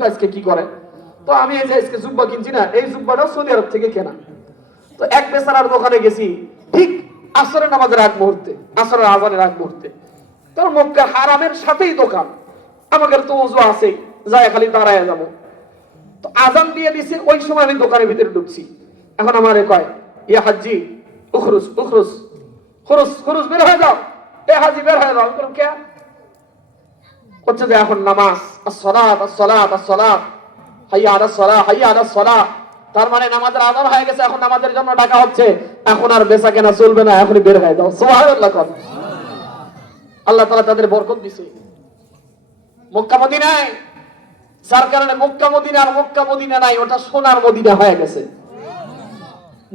তো আজকে কি করে, তো আমি এই যে আজকে জুব্বা কিনছি না, এই জুব্বাটা সৌদি আরব থেকে কেনা। তো এক বেচারার দোকানে গেছি ঠিক আসরের নামাজের আগ মুহূর্তে, আসরের আজানের আগ মুহূর্তে। তোর মক্কা হারামের সাথেই দোকান, আমাদের তো ওযু আছে, যায় খালি দাঁড়ায় যাবো। তো আজান দিয়ে দিছে, ওই সময় আমি দোকানের ভিতরে ঢুকছি। এখন আমারে কয়, ইয়া হাজি উখরুজ উখরুজ, খুরুজ খুরুজ, বের হয়ে যাও, এ হাজি বের হয়ে যাও। আমি বললাম কে? হচ্ছে যে এখন নামাজ, আসসালাত আসসালাত আসসালাত, হাইয়া আলাস সালাহ হাইয়া আলাস সালাহ। তার মানে নামাজের আযান হয়ে গেছে, এখন নামাজের জন্য ডাকা হচ্ছে, এখন আর বেচা কেনা চলবে না, এখনই বের হয়ে যাও। সুবহানাল্লাহ। আল্লাহ তাআলা তাদের বরকত দিয়েছে মক্কা মদিনায়, যার কারণে মক্কা মদিনা আর মক্কা মদিনা নাই, ওটা সোনার মদিনা হয়ে গেছে।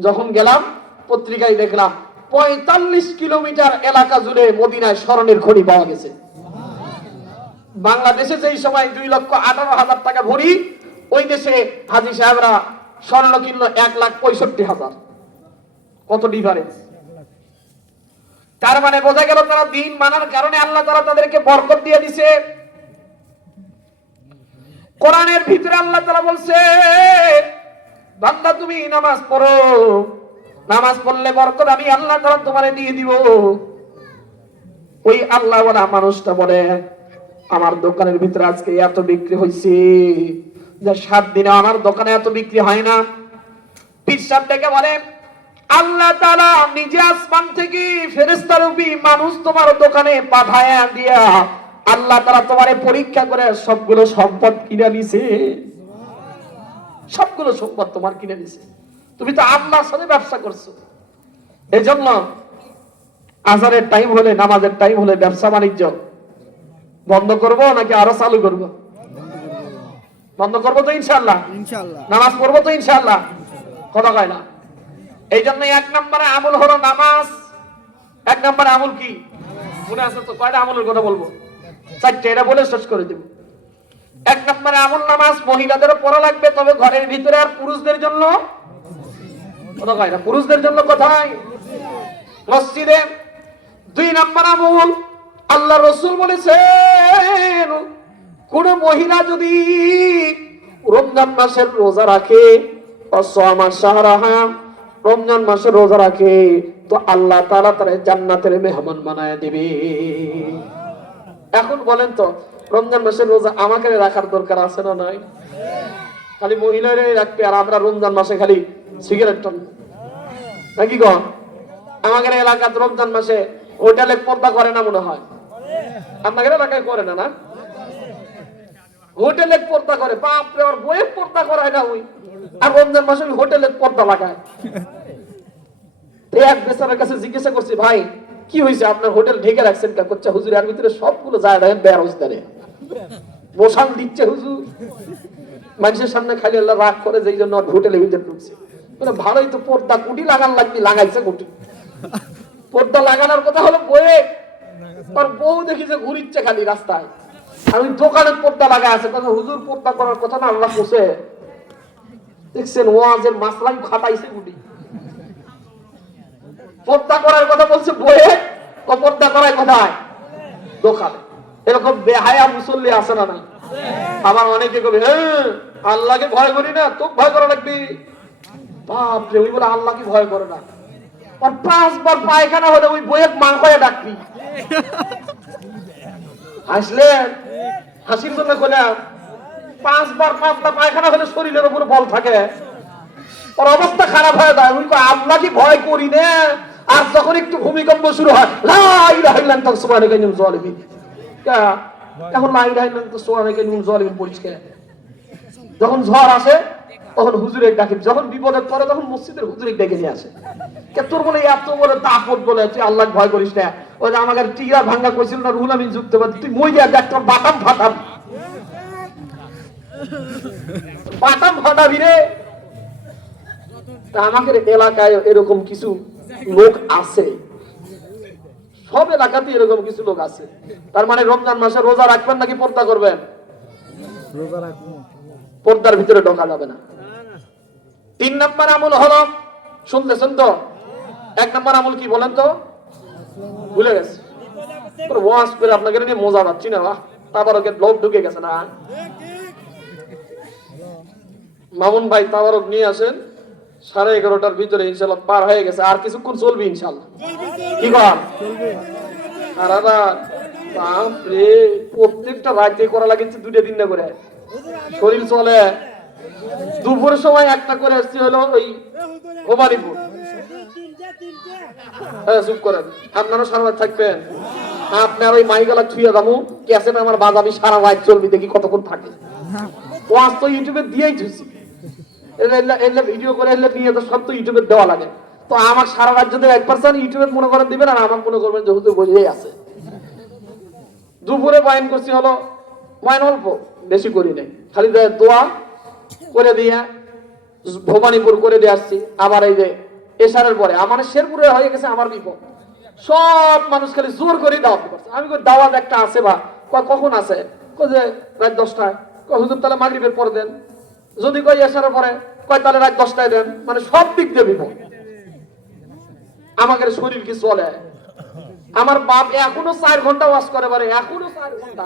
যখন গেলাম পত্রিকায় দেখলাম 45 কিলোমিটার এলাকা জুড়ে মদিনায় স্বর্ণের খনি পাওয়া গেছে। বাংলাদেশে যেই সময় 2,18,000 টাকা ভরি, ওই দেশে হাজী সাহেবরা স্বর্ণ কিনলো 1,65,000। কত ডিফারেন্স! তার মানে বোঝা গেল তারা দিন মানার কারণে আল্লাহ তাআলা তাদেরকে বরকত দিয়ে দিয়েছে। কোরআনের ভিতরে আল্লাহ তাআলা বলছে, বান্দা তুমি নামাজ পড়ো, নামাজ পড়লে বরকত আমি আল্লাহ তাআলা তোমারে দিয়ে দিব। ওই আল্লাহ ওয়ালা মানুষটা বলে, আমার দোকানের ভিতরে আজকে এত বিক্রি হয়েছে যে 7 দিনে আমার দোকানে এত বিক্রি হয় না। পীর সাহেব ডেকে বলে, আল্লাহ তাআলা নিজে আসমান থেকে ফেরেশতা রূপী মানুষ তোমার দোকানে পাঠায়া দিয়া আল্লাহ তাআলা তোমারে পরীক্ষা করে সবগুলো সম্পদ কিনে নিছে। সবগুলো সম্পদ তোমার কিনে নিছে, তুমি তো আল্লাহর সাথে ব্যবসা করছো। এজন্য আজানের টাইম হলে, নামাজের টাইম হলে ব্যবসা বাণিজ্য বন্ধ করব নাকি আরো চালু করব? বন্ধ করবো তো ইনশাআল্লাহ, নামাজ পড়বো তো ইনশাআল্লাহ, কথা কয় না। এই জন্য 1 নম্বরে আমল হলো নামাজ। 1 নম্বরে আমল কি মনে আছে তো? কয়টা আমলের কথা বলবো? 4টে, এটা বলে শেষ করে দেব। 1 নম্বরে আমল নামাজ। মহিলাদেরও পড়া লাগবে, তবে ঘরের ভিতরে। আর পুরুষদের জন্য কথা কয় না, পুরুষদের জন্য কোথায়? মসজিদে। 2 নম্বর আমল, আল্লাহ রাসূল বলেছেন, কোন মহিলা যদি রমজান মাসের রোজা রাখে, অসামা শাহরাহা, রমজান মাসের রোজা রাখে, তো আল্লাহ তাআলা তার জান্নাতের মেহমান বানায় দিবে। এখন বলেন তো, রমজান মাসের রোজা আমাকে রাখার দরকার আছে না নাই? খালি মহিলারাই রাখবে আর আমরা রমজান মাসে খালি সিগারেট টান নাকি গো? আমাদের এলাকাতে রমজান মাসে হোটেলে পর্দা করে না মনে হয়, আমাদের এলাকায় করে না, না হোটেলে পর্দা করে। বাপরে, ওর বইয়ে পর্দা করায় না ওই, আর রমজান মাসে হোটেলে পর্দা লাগায়। এক বেচারার কাছে জিজ্ঞাসা করছি, ভাই কি হয়েছে, আপনার হোটেল ঢেকে রাখছেন কা? করছে, হুজুর এর ভিতরে সবগুলো যায় দেখেন বেরোজগারে মশাল দিচ্ছে হুজুর, মানুষের সামনে খালি আল্লাহ রাগ করে, যেই জন্য হোটেলের ভিতরে ঢুকছে। মানে ভালোই তো, পর্দা কুটি লাগান লাগবে, লাগাইছে কুটি। পর্দা লাগানোর কথা হলো বইয়ে, আর বউ দেখি যে ঘুরিচ্ছে খালি রাস্তায়, আর ওই দোকানে পর্দা লাগা আছে। কথা, হুজুর পর্দা করার কথা না, আল্লাহ কোসে দেখছেন ওয়াজের মাসলাই খাটাইছে কুটি। পর্দা করার কথা বলছে বইয়ে, পর্দা করার কোথায়? দোকানে। এরকম বেহায়া মুসল্লি আছে না নাই? আমার অনেকে কবে, হ্যাঁ আল্লাহকে ভয় করি না, তোকে ভয় করা লাগবে। বাপরে, ওই বলে আল্লাহকে ভয় করে না, আর 5 বার পায়খানা হলে ওই বইয়ের মাংস ডাকবি। হাসলেন, হাসির জন্য করলাম। 5 বার 5টা পায়খানা হলে শরীরের উপর বল থাকে, ওর অবস্থা খারাপ হয়ে যায়। ওই আল্লাহকে ভয় করি না, আর যখন একটু ভূমিকম্প শুরু হয়, লা ইলাহা ইল্লাল্লাহ সুবহানাকা ইন্নী যালিমিন, এখন লা ইলাহা ইল্লাল্লাহ সুবহানাকা ইন্নী যালিমিন পরিষ্কার। যখন ঝড় আসে তখন হুজুরে ডাকি, যখন বিপদে পড়ে তখন মসজিদের হুজুরে ডেকে নিয়ে আসে। কে তোর বলে এত বড় তাকত বলে তুই আল্লাহকে ভয় করিস না? ওই যে আমাকে টিয়া ভাঙ্গা কইছিল না, রুহুল আমিন যুক্ত বাদ, তুই মই যা দেখ তোর বাটাম ফাটাম, বাটাম ফাটাবি রে। তা আমাদের এলাকায় এরকম কিছু লোক আছে, সব এলাকাতে এরকম কিছু লোক আছে। তার মানে রমজান মাসে রোজা রাখবেন নাকি পর্দা করবেন? রোজা রাখবো, পর্দার ভিতরে ঢোকা যাবে না। 3 নম্বর আমল হলো, শুনতেছেন তো? 1 নম্বর আমল কি বলেন তো? ভুলে গেছে। ওয়াজ করে আপনাকে নিয়ে মজা পাচ্ছি না, তারপর ওকে লোভ ঢুকে গেছে না। মামুন ভাই তাবারক নিয়ে আসেন। 11:30টার ভিতরে ইনশাল্লাহ পার হয়ে গেছে, আর কিছুক্ষণ চলবে ইনশাল্লাহ। কি কর সারা রাত? বাপরে, প্রত্যেকটা রাতে করা লাগছে 2-3টা করে, শরীর চলে। দুপুরের সময় একটা করে আসছি হলো ওই ভবানীপুর। হ্যাঁ চুপ করেন, আপনারা সারা রাত থাকবেন। আপনার ওই মাইগালা ছুঁয়ে দামু ক্যাসেট আমার বাজাবি, সারা রাত চলবি, দেখি কতক্ষণ থাকে। ওয়াজ তো ইউটিউবে দিয়েই ধুছি, ভিডিও করে নিয়ে তো সব তো ইউটিউবে দেওয়া লাগে। তো আমার সারা রাত যদি 1% ইউটিউবে মনে করেন দিবেন, আর আমার মনে করবেন যে হুজুর বলেই আছে। দুপুরে বয়ান করছি হলো, বয়ান অল্প বেশি করি নাই, খালি দোয়া করে দিয়ে ভবানীপুর করে দিয়ে আসছি। আবার এই যে এশারের পরে আমার শেরপুরে হয়ে গেছে আমার বিপদ। সব মানুষ খালি জোর করে দাওয়াত করছে। আমি কই দাওয়াত একটা আছে বা কখন আছে? কই যে রাত 10টায়। কই হুজুর তাহলে মাগরিবের পরে দেন। যদি কই এশারের পরে, কই তাহলে রাত 10টায় দেন। মানে সব দিক দিয়ে বিপদ। আমাদের শরীর কি চলে? আমার বাপ এখনো 4 ঘন্টা ওয়াজ করে পারে, এখনো 4 ঘন্টা।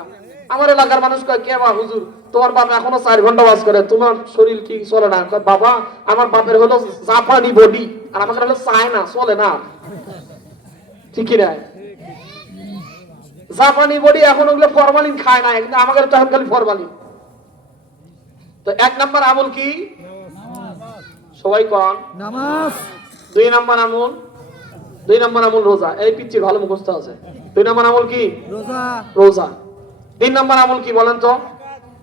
আমার এলাকার মানুষ কয়, কে বা হুজুর তোমার বাপ এখনো 4 ঘন্টা ওয়াজ করে, তোমার শরীর কি চলে না? কয় বাবা আমার বাপের হলো জাপানি বডি, আর আমাদের হলো চায়না, চলে না। ঠিকই না? জাপানি বডি এখন ওগুলো ফরমালিন খায় না, কিন্তু আমাদের তো এখন খালি ফরমালিন। তো 1 নাম্বার আমল কি? সবাই কোন? নামাজ। 2 নাম্বার আমল, 2 নাম্বার আমল রোজা। এই পিচ্ছি ভালো মুখস্থ আছে। 2 নাম্বার আমল কি? রোজা। রোজা। 3 নাম্বার আমল কি বলেন তো?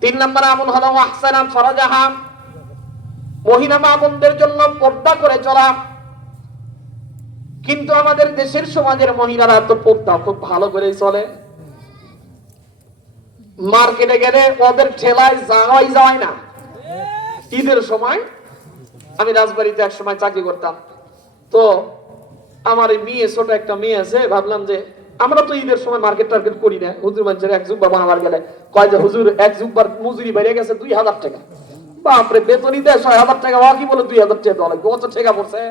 3 নাম্বার আমল হলো আহসানাম ফরাজাহা, মহিলা মা বোনদের জন্য পর্দা করে চলা। কিন্তু আমাদের দেশের সমাজের মহিলারা তো পর্দা খুব ভালো করে চলে। মার্কেটে গেলে ওদের ঠেলায় যাওয়াই যায় না। ঈদের সময় আমি রাজবাড়িতে এক সময় চাকরি করতাম। তো আমার এই মেয়ে, ছোট একটা মেয়ে আছে, ভাবলাম যে আমরা তো ঈদের সময় মার্কেট টার্গেট করি না। হুজুর মানুষের এক জুব্বা বানাবার গেলে কয় যে হুজুর এক জুব্বার মজুরি বেড়ে গেছে 2000 টাকা। বাপরে, বেতনই দেয় 6000 টাকা, ও কি বলে 2000 টাকা দেওয়া লাগবে? কত টাকা পড়ছে?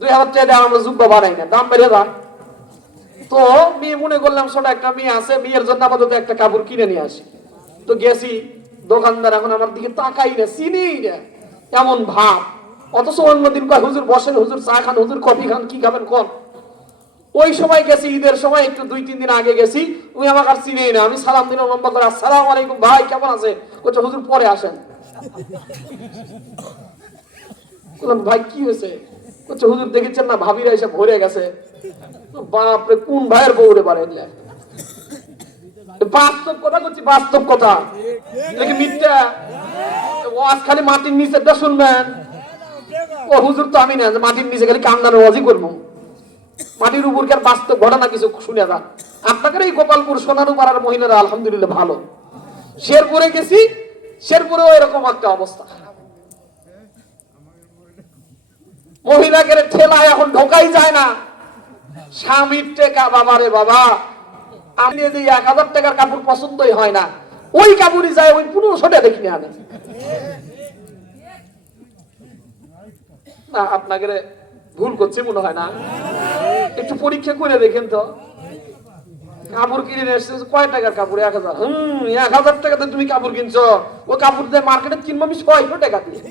2000 টাকা দিয়ে আমরা জুব্বা বানাই না, দাম বেড়ে যায়। তো মেয়ে মনে করলাম ছোট একটা মেয়ে আছে, মেয়ের জন্য আপাতত একটা কাপড় কিনে নিয়ে আসি। তো গেছি, দোকানদার এখন আমার দিকে তাকাই না, চিনেই না, এমন ভাব। অথচ অন্যদিন কয় হুজুর বসেন, হুজুর চা খান, হুজুর কফি খান, কি খাবেন কোন? ওই সময় গেছি, ঈদের সময় একটু 2-3 দিন আগে গেছি, উনি আমাকে আর চিনেই না। আমি সালাম দিলাম লম্বা করে, আসসালামু আলাইকুম ভাই, কেমন আছে? বলছে হুজুর পরে আসেন। বললাম ভাই কি হয়েছে? বলছে হুজুর দেখেছেন না ভাবিরা এসে ভরে গেছে। বাপরে, কোন ভাইয়ের বউরে পারে? বাস্তব কথা করছি, বাস্তব কথা, দেখি মিথ্যা ওয়াজ খালি মাটির নিচেটা শুনবেন। ও হুজুর তো আমি না মাটির নিচে খালি কান্দার ওয়াজই করবো, মাটির উপরকার বাস্তব ঘটনা কিছু শুনে যান। আপনাদের এই গোপালপুর সোনারু পাড়ার মহিলারা আলহামদুলিল্লাহ ভালো। শেরপুরে গেছি, শেরপুরেও এরকম একটা অবস্থা। মহিলাকে ঠেলায় এখন ঢোকাই যায় না। স্বামীর টেকা, বাবারে বাবা, আমি যে 1000 টাকার কাপড় পছন্দই হয় না, ওই কাপড়ই যায় ওই 1500 টাকা দেখি আনে। না আপনাকে ভুল করছে মনে হয় না? একটু পরীক্ষা করে দেখেন তো। কাপড় কিনে এসছে কয় টাকার কাপড়? 1000। 1000 টাকাতে তুমি কাপড় কিনছো, ওই কাপড় দিয়ে মার্কেটে কিনবো আমি 600 টাকা দিয়ে।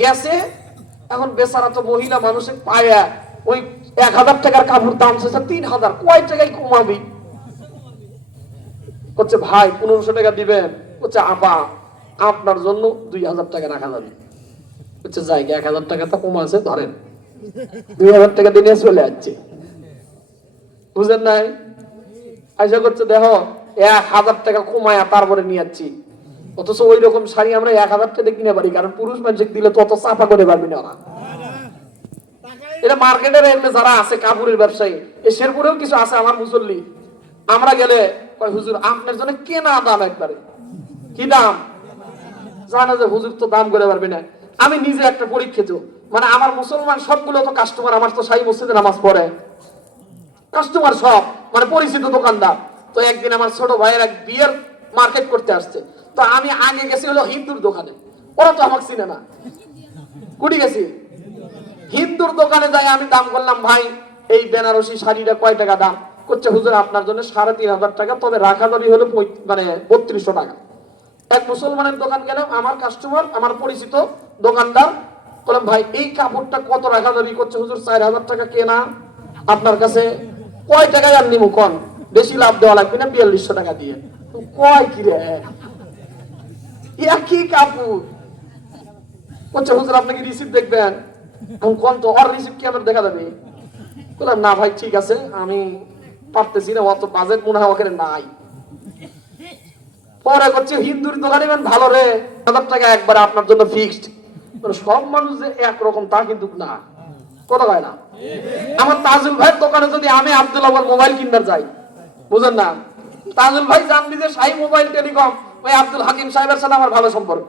গেছে এখন বেচারা তো মহিলা মানুষের পায়া ওই 1000 টাকার কাপড় দাম চাইছে 3000, কয় টাকায় কমাবি? বলছে ভাই 1500 টাকা দিবেন। বলছে আপা আপনার জন্য 2000 টাকা রাখা যাবে। বলছে যাই, 1000 টাকা তো কমাছে, ধরেন 2000 টাকা দিয়ে চলে যাচ্ছে। বুঝেন নাই? আশা করছে দেখো 1000 টাকা কমায়া তারপরে নিয়ে যাচ্ছি। অথচ ওই রকম শাড়ি আমরা 1000 টাকা কিনে পারি, কারণ পুরুষ মানুষ দিলে তো অত চাপা করে পারবি না ওরা। এটা মার্কেটের যারা আছে কাপড়ের ব্যবসায়ী, এই শেরপুরেও কিছু আছে আমার মুসল্লি, আমরা গেলে কয় হুজুর আপনার জন্য কেনা দাম একবারে। কি দাম? জানা যে হুজুর তো দাম করে পারবি না। আমি নিজে একটা পরীক্ষিত, মানে আমার মুসলমান সবগুলো তো কাস্টমার, আমার তো শাহী মসজিদে নামাজ পড়ে কাস্টমার সব, মানে পরিচিত দোকানদার। তো একদিন আমার ছোট ভাইয়ের এক বিয়ের মার্কেট করতে আসছে। তো আমি আগে গেছি হলো হিন্দুর দোকানে, ওরা তো আমাকে চিনে না। কুটি গেছি হিন্দুর দোকানে যাই, আমি দাম করলাম ভাই এই বেনারসি শাড়িটা কয় টাকা দাম? করছে হুজুর আপনার জন্য 3500 টাকা, তবে রাখা দাবি হলো মানে 3200 টাকা। এক মুসলমানের দোকান গেলাম, আমার কাস্টমার, আমার পরিচিত দোকানদার, বললাম ভাই এই কাপড়টা কত রাখা দাবি করছে হুজুর? 4000 টাকা কেনা, আপনার কাছে কয় টাকায় আর নিমু কন, বেশি লাভ দেওয়া লাগবে না, 4200 টাকা দিয়ে। কয় কি রে একই কাপড় করছে হুজুর, আপনি কি রিসিপ্ট দেখবেন? কোন তো আর রিসিপ্ট কি আমার দেখা যাবে? বললাম না ভাই ঠিক আছে, আমি পারতেছি না, অত বাজেট মনে হয় ওখানে নাই। পরে করছে হিন্দুর দোকানে ভালো রে, 1000 টাকা একবারে আপনার জন্য ফিক্সড। সব মানুষ যে একরকম তা কিন্তু না, কথা হয় না। আমার তাজুল ভাইয়ের দোকানে যদি আমি আব্দুল আবার মোবাইল কিনতে যাই, বুঝেন না, তাজুল ভাই জানবি যে শাহী মোবাইল টেলিকম ওই আব্দুল হাকিম সাহেবের সাথে আমার ভালো সম্পর্ক।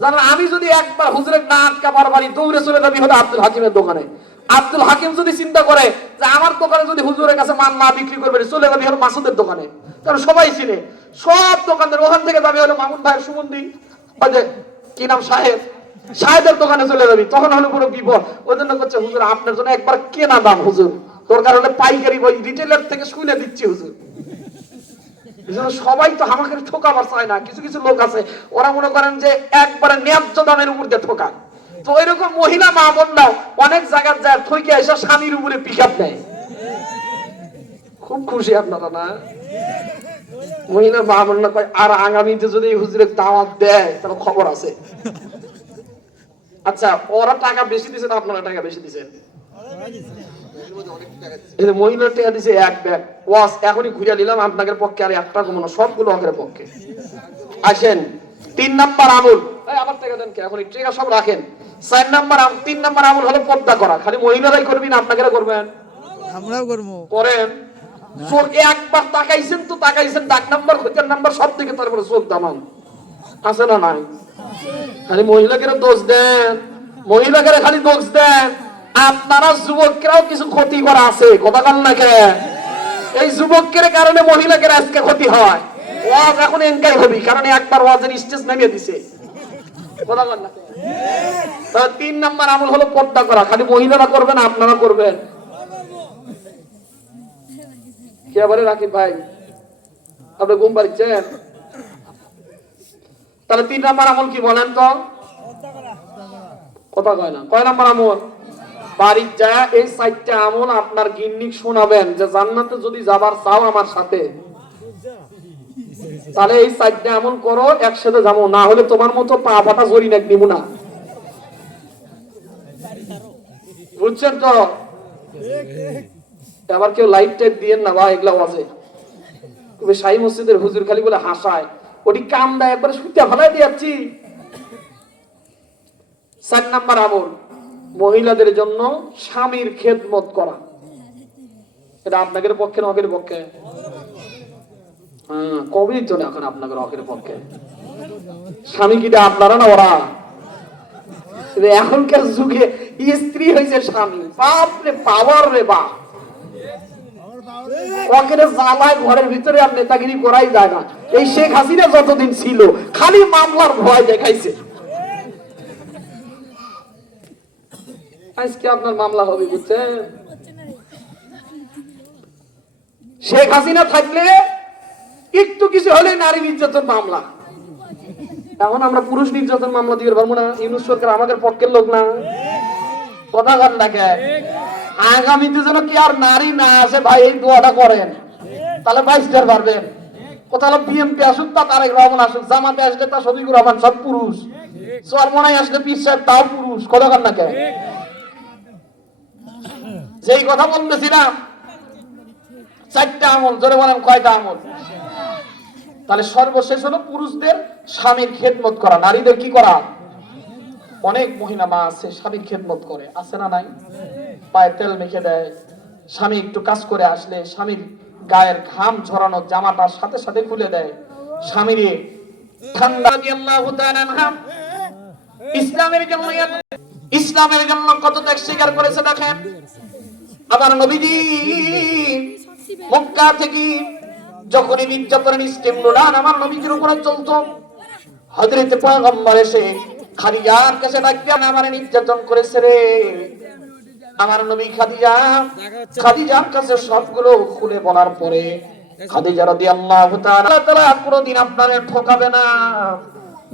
জানেন আমি যদি একবার হুজুরের না আটকা পারবারি দৌড়ে চলে যাবি হলো আব্দুল হাকিমের দোকানে। আব্দুল হাকিম যদি চিন্তা করে যে আমার দোকানে যদি হুজুরের কাছে মাল না বিক্রি করবে, চলে যাবি হলো মাসুদের দোকানে, কারণ সবাই চিনে সব দোকানদার। ওখান থেকে যাবি হলো মামুন ভাইয়ের সুমন্দি, ওই যে কি নাম সাহেব, সাহেবের দোকানে চলে যাবি, তখন হলো পুরো বিপদ। ওই জন্য করছে হুজুর আপনার জন্য একবার কেনা দাম হুজুর, দরকার হলে পাইকারি ওই রিটেলার থেকে শুনে দিচ্ছি হুজুর। সবাই তো আমাকে ঠকাবার চায় না, কিছু কিছু লোক আছে ওরা মনে করেন যে একবারে ন্যায্য দামের উপর দিয়ে ঠকায়। তো এরকম মহিলা মা বোনরাও অনেক জায়গায় যায় ঠকে এসে স্বামীর উপরে পিকআপ নেয়। খুব খুশি আপনারা না? মহিলা মা বোনরা কয় আর আগামীতে যদি হুজুরের দাওয়াত দেয় তাহলে খবর আছে। আচ্ছা ওরা টাকা বেশি দিছে না আপনারা টাকা বেশি দিছেন? মহিলার টাকা দিছে এক ব্যাগ ওয়াশ, এখনই ঘুরে নিলাম আপনাদের পক্ষে আর একটা কমানো, সবগুলো অকের পক্ষে। আসেন 3 নাম্বার আমল, আমার টাকা দেন কে, এখন এই টাকা সব রাখেন। 4 নাম্বার 3 নাম্বার আমল হলো পর্দা করা। খালি মহিলারাই করবি না, আপনারা করবেন? আমরাও করব। করেন। চোখ একবার তাকাইছেন তো তাকাইছেন, ডাক নাম্বার খোঁজার নাম্বার সব থেকে, তারপরে চোখ দামান আছে না নাই? খালি মহিলাকে দোষ দেন, মহিলাকে খালি দোষ দেন। আপনারা যুবকরাও কিছু ক্ষতি করা আছে, কথা বল না কে? এই যুবকের কারণে মহিলাদের আজকে ক্ষতি হয়। ওয়াজ এখন এনকাই হবি, কারণ একবার ওয়াজের স্টেজ নামিয়ে দিছে, কথা বল না? তাহলে 3 নাম্বার আমল হলো পর্দা করা। খালি মহিলারা করবেন, আপনারা করবেন। কে আবার রাকিব ভাই আপনি ঘুম পাচ্ছেন? তাহলে 3 নাম্বার আমল কি বলেন তো? কথা কয় না। কয় নাম্বার আমল? বাড়ির যায় এই 4টা আমল আপনার গিন্নিক শোনাবেন যে জান্নাতে যদি যাবার চাও আমার সাথে, তাহলে এই 4টা আমল করো, একসাথে যাবো, না হলে তোমার মতো পা পাটা জড়ি নাক নিব না, বুঝছেন তো? আবার কেউ লাইট টাইট দিয়েন না ভাই, এগুলা বাজে। শাহী মসজিদের হুজুর খালি বলে হাসায়, ওটি কাম দেয় একবারে শুতে ফেলাই দিয়েছি। 4 নাম্বার আমল মহিলাদের জন্য স্বামীর খেদমত করা। এটা আপনাদের পক্ষে না অকের পক্ষে? কবেই তো না এখন আপনাদের অকের পক্ষে। স্বামী কিটা আপনারা না ওরা? এখনকার যুগে স্ত্রী হয়েছে স্বামী, বাপ রে পাওয়ার রে বাপ। জ্বালায় ঘরের ভিতরে আর নেতাগিরি করাই যায় না। এই শেখ হাসিনা যতদিন ছিল খালি মামলার ভয় দেখাইছে। আজকে আপনার মামলা হবে, বুঝছেন? শেখ হাসিনা থাকলে একটু কিছু হলে নারী নির্যাতন মামলা। এখন আমরা পুরুষ নির্যাতন মামলা দিতে পারবো না। ইউনূস সরকার আমাদের পক্ষের লোক না, কথা কান দেখে। আগামীতে যেন কি আর নারী না আসে ভাই, এই দোয়াটা করেন, তাহলে 22টার পারবেন। কোথাও বিএনপি আসুক, তা তারেক রহমান আসুক, জামাতে আসলে তা শফিকুর রহমান, সব পুরুষ। চরমনায় আসলে পীর সাহেব, তাও পুরুষ, কথা কান দেখে। যেই কথা বলতেছিলাম 4টা আমল, জোরে বলেন কয়টা আমল? তাহলে সর্বশেষ হলো পুরুষদের স্বামীর খেদমত করা, নারীদের কি করা? অনেক মহিলা মা আছে স্বামীর খেদমত করে, আছে না নাই? পায়ে তেল মেখে দেয়, স্বামী একটু কাজ করে আসলে স্বামীর গায়ের ঘাম ঝরানো জামাটার সাথে সাথে খুলে দেয়, স্বামীর ঠান্ডা। ইসলামের জন্য কত ত্যাগ স্বীকার করেছে দেখেন। আমার নবীজি মক্কা থেকে যখনই নির্যাতনের স্কিম উড়ান আমার নবীজির উপরে চলতো, হযরত পয়গম্বর এসে খাদিজার কাছে ডাকতেন, আমার নির্যাতন করেছে রে। আমার নবী খাদিজার কাছে সবগুলো খুলে বলার পরে খাদিজা রাদিয়াল্লাহু তাআলা, আল্লাহ তাআলা কোনদিন আপনারে ঠকাবে না,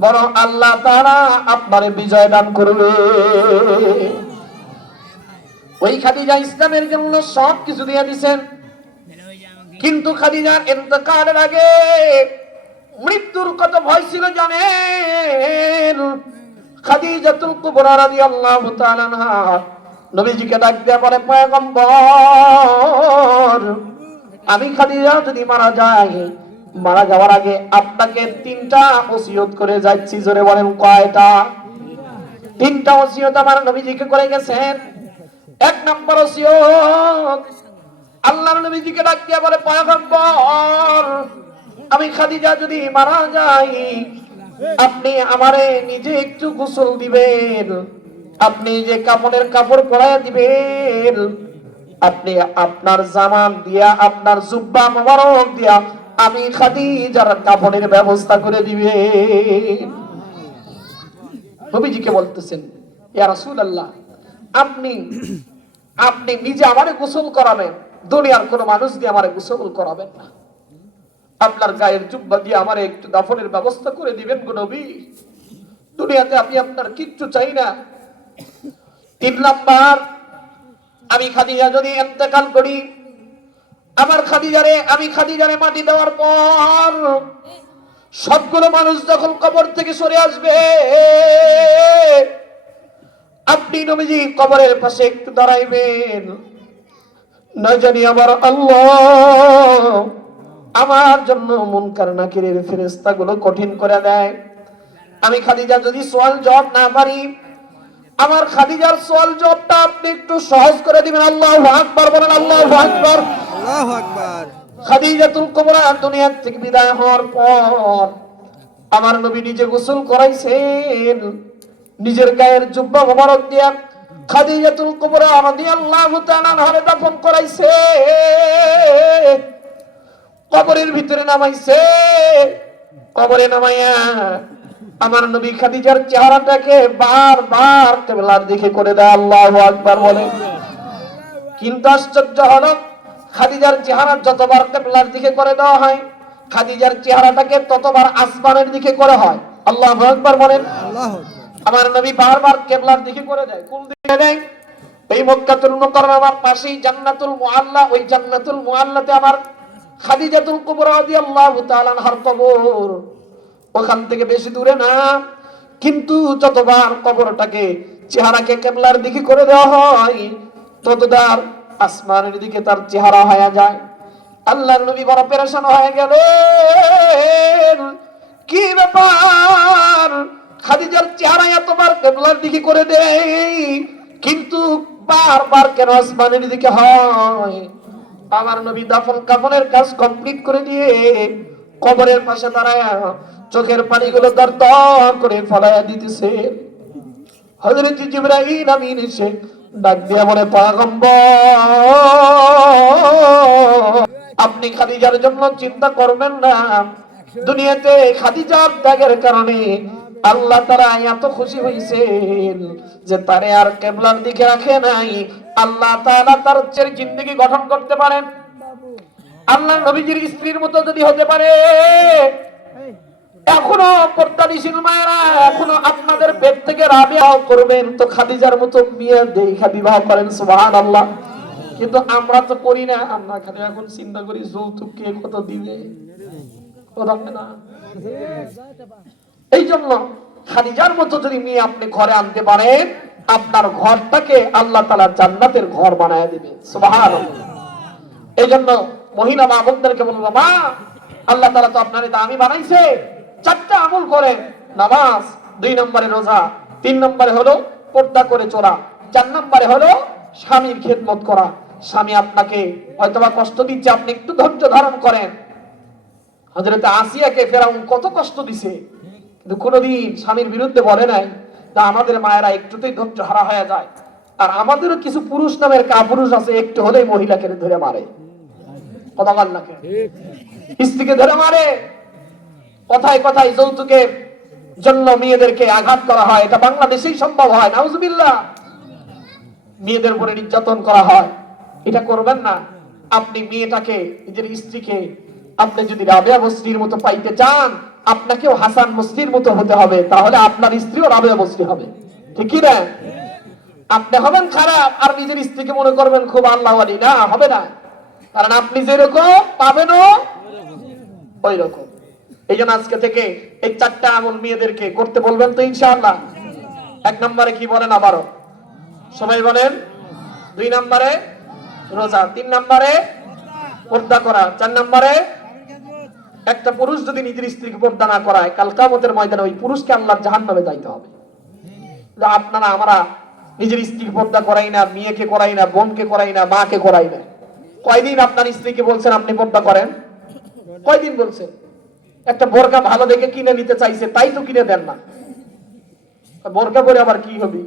বরং আল্লাহ তাআলা আপনারে বিজয় দান করবে। ওই খাদিজা ইসলামের জন্য সব কিছু দিয়ে দিবেন, কিন্তু খাদিজার ইন্তেকালের আগে মৃত্যুর কত ভয় ছিল জানেন? খাদিজাতুল কুবরা রাদিয়াল্লাহু তাআলা আনহা নবীজিকে ডাক দিয়ে বলে, পয়গম্বর, আমি খাদিজা যদি মারা যাই, মারা যাওয়ার আগে আপনাকে 3টা ওসিয়ত করে যাচ্ছি। জোরে বলেন কয়টা? 3টা ওসিয়ত আমার নবীজিকে করে গেছেন। 1 নম্বর ওসিয়ত, আল্লাহর নবীজিকে ডাক দিয়ে বলে, পয়গম্বর, আমি খাদিজা যদি মারা যাই, আপনি আমারে নিজে একটু গোসল দিবেন, আপনি যে কাপড়ের কাপড় পরাইয়া দিবেন, আপনি আপনার জামান দিয়া, আপনার জুব্বা মোবারক দিয়া আমি খাদিজার কাপড়ের ব্যবস্থা করে দিবেন। নবীজিকে বলতেছেন, ইয়া রাসূলুল্লাহ, আপনি আপনি নিজে আমারে গোসল করাবেন, দুনিয়ার কোন মানুষ দিয়ে আমারে গোসল করাবেন না। আপনার গায়ের জুব্বা দিয়ে আমারে একটু দাফনের ব্যবস্থা করে দিবেন গো নবী। দুনিয়াতে আমি আপনার কিচ্ছু চাই না। 3 নাম্বার, আমি খাদিজা যদি ইন্তেকাল করি, আমি খাদিজারে মাটি দেওয়ার পর সবগুলো মানুষ যখন কবর থেকে সরে আসবে, আপনি নবীজি কবরের পাশে একটু দাঁড়াইবেন, না জানি আমার আল্লাহ আমার জন্য মুনকার নাকিরের ফেরেশতাগুলো কঠিন করে দেয়। আমি খাদিজা যদি সওয়াল জবাব না পারি, আমার খাদিজার সওয়াল জবাবটা আপনি একটু সহজ করে দিবেন। আল্লাহু আকবার বলেন, আল্লাহু আকবার, আল্লাহু আকবার। খাদিজাতুল কুবরা দুনিয়া থেকে বিদায় হওয়ার পর আমার নবী নিজে গোসল করাইছেন, নিজের গায়ের জুব্বা মোবারক দিয়া খাদিজাতুল কুবরা রাদিয়াল্লাহু তাআলা আনহারে দাফন করাইছে, কবরের ভিতরে নামাইছে। কবরে নামাইয়া আমার নবী খাদিজার চেহারাটাকে বারবার কিবলার দিকে করে দেয়। আল্লাহু আকবার বলেন। কিন্তু আশ্চর্য হলো, খাদিজার চেহারা যতবার কিবলার দিকে করে দেওয়া হয়, খাদিজার চেহারাটাকে ততবার আসমানের দিকে করে হয়। আল্লাহু আকবার বলেন। আল্লাহু আমার নবী বারবার কিবলার দিকে করে দেয়। কোন দিকে দেয়? এই মক্কাতুল মুকাররমার পাশেই জান্নাতুল মুআল্লা, ওই জান্নাতুল মুআল্লাতে আমার খাদিজাতুল কুবরা রাদিয়াল্লাহু তাআলা আনহার কবর। ওখান থেকে বেশি দূরে না, কিন্তু যতবার কবরটাকে চেহারাকে কিবলার দিকে করে দেওয়া হয়, ততবার আসমানের দিকে তার চেহারা হয়ে যায়। আল্লাহর নবী বড় পেরেশান হয়ে গেলেন, কি ব্যাপার, খাদিজার চেহারা এতবার কিবলার দিকে করে দেই, কিন্তু বারবার কেন আসমানের দিকে হয়? আমার নবী দাফন কাফনের কাজ কমপ্লিট করে দিয়ে কবরের পাশে দাঁড়ায় চোখের পানিগুলো দর করে ফলাইয়া দিতেছে। হযরত জিবরাইল আমিন এসে ডাক দিয়া বলে, পয়গম্বর, আপনি খাদিজার জন্য চিন্তা করবেন না। দুনিয়াতে খাদিজার ত্যাগের কারণে আল্লাহ তাআলা এত খুশি হইছেন যে তারে আর কিবলার দিকে রাখে নাই। আল্লাহ তাআলা তার জিন্দেগি গঠন করতে পারেন। আল্লাহ নবীজির স্ত্রীর মতো যদি হতে পারে, এখনো পর্দানিশীল মায়েরা এখনো আপনাদের পেট থেকে রাবিয়া করবেন, তো খাদিজার মতো বিয়ে দেখা বিবাহ করেন। সুবহানাল্লাহ। কিন্তু আমরা তো করি না। আমরা খালি এখন চিন্তা করি যৌতুক কে কত দিবে, কথা না। এই জন্য খাদিজার মতো যদি মেয়ে আপনি ঘরে আনতে পারেন, আপনার ঘরটাকে আল্লাহ তাআলা জান্নাতের ঘর বানায় দিবে। সুবহানাল্লাহ। এই জন্য মহিলা মা বোনদেরকে বলবো, মা, আল্লাহ তাআলা তো আপনার দামি বানাইছে, 4টা আমল করেন। নামাজ, 2 নম্বরে রোজা, 3 নম্বরে হলো পর্দা করে চলা, 4 নম্বরে হলো স্বামীর খেদমত করা। স্বামী আপনাকে হয়তোবা কষ্ট দিচ্ছে, আপনি একটু ধৈর্য ধারণ করেন। হযরত আসিয়াকে ফেরাউন কত কষ্ট দিছে, কিন্তু কোনোদিন স্বামীর বিরুদ্ধে বলে নাই। তা আমাদের মায়েরা একটুতেই ধৈর্য হারা হয়ে যায়। আর আমাদেরও কিছু পুরুষ নামের কাপুরুষ আছে, একটু হলেই মহিলাকে ধরে মারে। কথা বল না, স্ত্রীকে ধরে মারে। কথায় কথায় যৌতুকের জন্য মেয়েদেরকে আঘাত করা হয়। এটা বাংলাদেশেই সম্ভব হয়, নাউজুবিল্লাহ। মেয়েদের উপরে নির্যাতন করা হয়। এটা করবেন না। আপনি মেয়েটাকে, নিজের স্ত্রীকে আপনি যদি রাবেয়া বসরির মতো পাইতে চান, আপনাকেও হাসান বসরির মতো হতে হবে, তাহলে আপনার স্ত্রীও রাবেয়া বসরি হবে, ঠিক কি না? আপনি হবেন খারাপ আর নিজের স্ত্রীকে মনে করবেন খুব আল্লাহওয়ালি, না, হবে না। কারণ আপনি যেরকম পাবেনও ওই রকম। এই জন্য আজকে থেকে এই 4টা আমল মেয়েদেরকে করতে বলবেন তো ইনশাআল্লাহ। 1 নম্বরে কি বলেন আবারও সবাই বলেন? 2 নম্বরে রোজা, 3 নম্বরে পর্দা করা, 4 নম্বরে একটা পুরুষ যদি নিজের স্ত্রীকে পর্দা না করায়, কাল কিয়ামতের ময়দানে ওই পুরুষকে আল্লাহর জাহান্নামে যাইতে হবে। আপনারা আমরা নিজের স্ত্রীকে পর্দা করাই না, মেয়েকে করাই না, বোনকে করাই না, মাকে করাই না। কয়দিন আপনার স্ত্রীকে বলছেন আপনি পর্দা করেন? কয়দিন বলছেন? একটা বোরকা ভালো দেখে কিনে নিতে চাইছে, তাই তো কিনে দেন না। বোরকা পরে আবার কি হবে?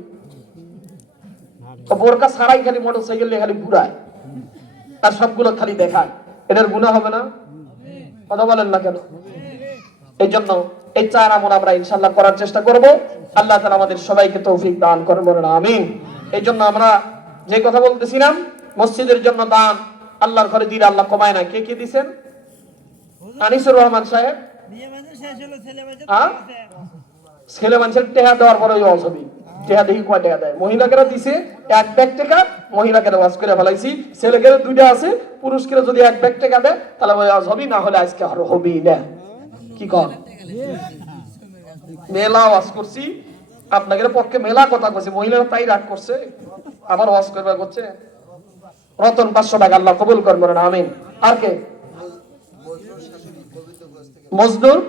বোরকা ছাড়াই খালি মোটরসাইকেল নিয়ে খালি ঘুরায় আর সবগুলো খালি দেখায়, এটার গুনাহ হবে না? কথা বলেন না কেন? এই জন্য এই 4 আমল আমরা ইনশাআল্লাহ করার চেষ্টা করব। আল্লাহ তাআলা আমাদের সবাইকে তৌফিক দান করেন, বলেন আমিন। এই জন্য আমরা যে কথা বলতেছিলাম, মসজিদের জন্য দান আল্লাহর ঘরে দিলে আল্লাহ কমায় না। কে কি দিবেন? আনিসুর রহমান সাহেব, ছেলে মানুষের টেহা দেওয়ার পরে ওই অসবি টেহা দেখি কয় টাকা দেয়। মহিলাকেরা দিছে 1 ব্যাগ টাকা, মহিলাকেরা ওয়াজ করে ফেলাইছি। ছেলেকেরা 2টা আছে, পুরুষকেরা যদি 1 ব্যাগ টাকা দেয় তাহলে ওই ওয়াজ হবি, না হলে আজকে আর হবি না। কি কর? মেলা ওয়াজ করছি, আপনাদের পক্ষে মেলা কথা কইছি, মহিলারা তাই রাগ করছে, আবার ওয়াজ করবার করছে। রতন 500 টাকা আল্লাহ কবুল করুন, বলেন আমিন। আর কে? মজদুর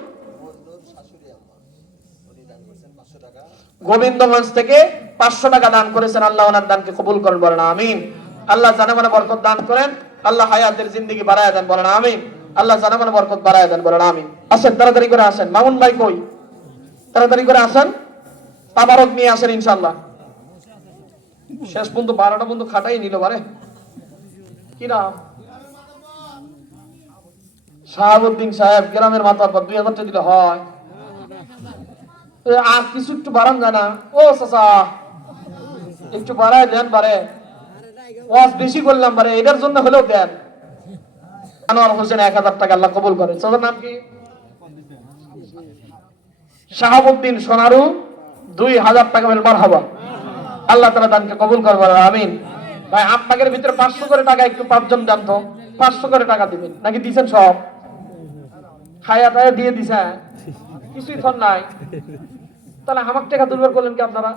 গোবিন্দগঞ্জ থেকে 500 টাকা দান করেছেন, আল্লাহ ওনার দানকে কবুল করেন, বলেন আমিন। আল্লাহ জানামানে বরকত দান করেন, আল্লাহ হায়াতের জিন্দেগি বাড়ায় দেন, বলেন আমিন। আল্লাহ জানামানে বরকত বাড়ায় দেন, বলেন আমিন। আসেন তাড়াতাড়ি করে আসেন, মামুন ভাই কই? তাড়াতাড়ি করে আসেন, তাবারক নিয়ে আসেন ইনশাআল্লাহ। শেষ পর্যন্ত 12টা পর্যন্ত খাটাই নিল বারে। কি নাম? শাহাবুদ্দিন সাহেব, গ্রামের মাতাব্বর। 2000 টাকা দিলে হয়? আর কিছু একটু বাড়ান জানা। ও চাচা একটু বাড়ায় দেন বারে, ওয়াজ বেশি করলাম বারে, এটার জন্য হলেও দেন। আনোয়ার হোসেন 1000 টাকা আল্লাহ কবুল করে। চাচার নাম কি? শাহাবুদ্দিন সোনারু 2000 টাকা বলেন মারহাবা। আল্লাহ তাআলা দানকে কবুল করবেন, আমিন। ভাই আপনাদের ভিতরে 500 করে টাকা একটু 5 জন দেন তো, 500 করে টাকা দিবেন নাকি দিবেন সব? খায়া টায়া দিয়ে দিছে, কিছুই থন নাই, তাহলে আমার টাকা দুর্বার করলেন কি আপনারা?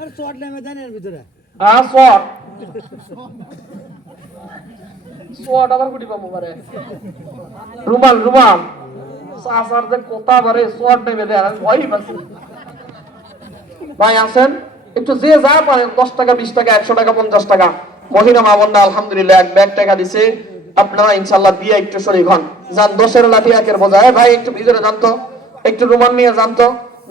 আর শর্ট নামে দেন এর ভিতরে। হ্যাঁ শর্ট শর্ট আবার গুটি পাবো পারে। রুমাল রুমাল সাসার যে কথা বারে শর্ট নেমে দেয়, ভয় পাচ্ছি। ভাই আসেন একটু, যে যা পারেন, 10 টাকা 20 টাকা 100 টাকা 50 টাকা। মহিলা মা বোনরা আলহামদুলিল্লাহ 1 ব্যাগ টাকা দিছে, আপনারা ইনশাআল্লাহ দিয়ে একটু শরীক হন। যান 10-এর লাঠি 1-এর বোঝায়। ভাই একটু ভিতরে জানতো, একটু রুমাল নিয়ে জানতো।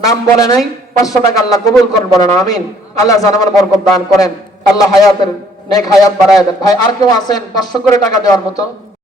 নাম বলে নাই, 500 টাকা আল্লাহ কবুল করেন, বলেন আমিন। আল্লাহ জানামার বরকত দান করেন, আল্লাহ হায়াতের নেক হায়াত বাড়ায় দেন। ভাই আর কেউ আছেন 500 করে টাকা দেওয়ার মতো?